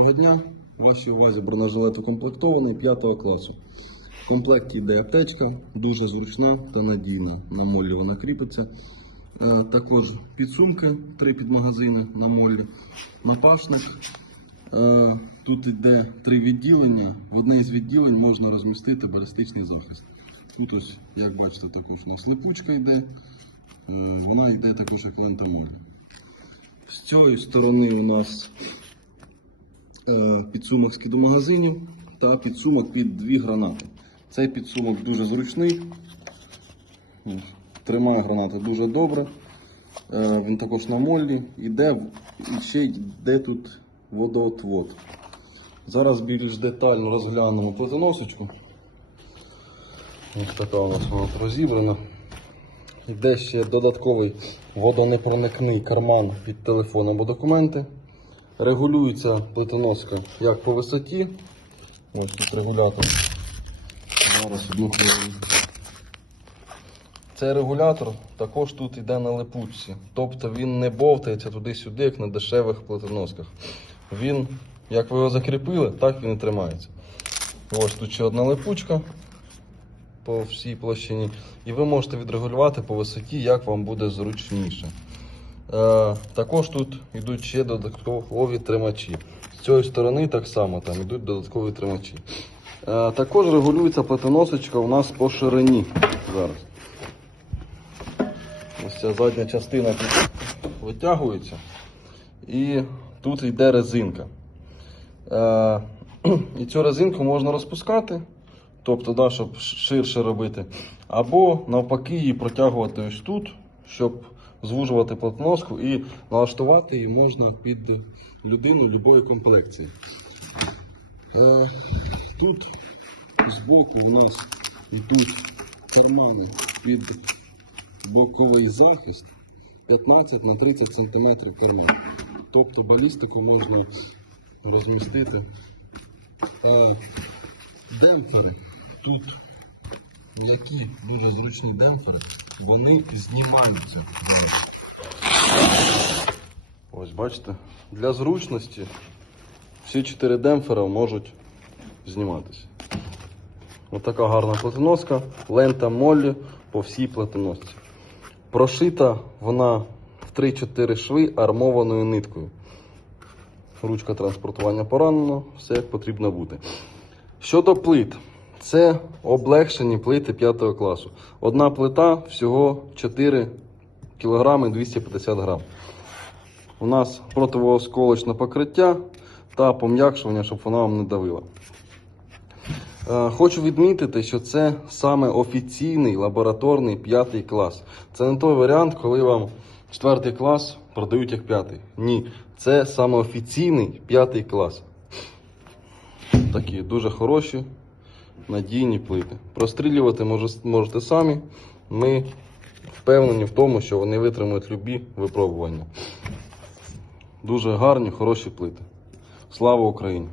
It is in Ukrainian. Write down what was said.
Доброго дня. Вашій увазі бронежилет укомплектований 5 класу. В комплекті йде аптечка, дуже зручна та надійна. На молі вона кріпиться. Е, Також підсумки, три підмагазини на молі, напашник. Е, Тут йде три відділення. В одне із відділень можна розмістити балістичний захист. Тут ось, як бачите, також у нас липучка йде. Е, Вона йде також як лента молі. З цієї сторони у нас підсумок скидомагазинів та підсумок під дві гранати. Цей підсумок дуже зручний, тримає гранати дуже добре. Е, Він також на моллі, іде і ще йде тут водоотвод. Зараз більш детально розглянемо плитоносочку. Ось така у нас вона розібрана. Йде ще додатковий водонепроникний карман під телефон або документи. Регулюється плитоноска як по висоті. Ось тут регулятор. Зараз. Цей регулятор також тут йде на липучці. Тобто він не бовтається туди-сюди, як на дешевих плитоносках. Він, як ви його закріпили, так він і тримається. Ось тут ще одна липучка по всій площині. І ви можете відрегулювати по висоті, як вам буде зручніше. Е, також тут йдуть ще додаткові тримачі. З цієї сторони так само там йдуть додаткові тримачі. Е, також регулюється плитоносочка у нас по ширині. Зараз. Ось ця задня частина тут витягується. І тут йде резинка. Е, і цю резинку можна розпускати, тобто, да, щоб ширше робити. Або навпаки її протягувати ось тут, щоб звужувати платноску і налаштувати її можна під людину любої комплекції. Е, тут збоку у нас йдуть кармани під боковий захист 15 на 30 см карман. Тобто балістику можна розмістити. А демпфери тут які дуже зручні демпфери, вони знімаються зараз. Ось бачите, для зручності всі чотири демпфера можуть зніматися. Ось така гарна платоноска, лента Моллі по всій платоносці. Прошита вона в 3-4 шви армованою ниткою. Ручка транспортування поранено, все як потрібно бути. Щодо плит, це облегшені плити 5 класу. Одна плита всього 4 кг 250 грам. У нас противоосколочне покриття та пом'якшування, щоб вона вам не давила. Е, Хочу відмітити, що це саме офіційний лабораторний п'ятий клас. Це не той варіант, коли вам четвертий клас продають як п'ятий. Ні, це саме офіційний п'ятий клас. Такі дуже хороші, надійні плити. Прострілювати можете самі. Ми впевнені в тому, що вони витримують любі випробування. Дуже гарні, хороші плити. Слава Україні!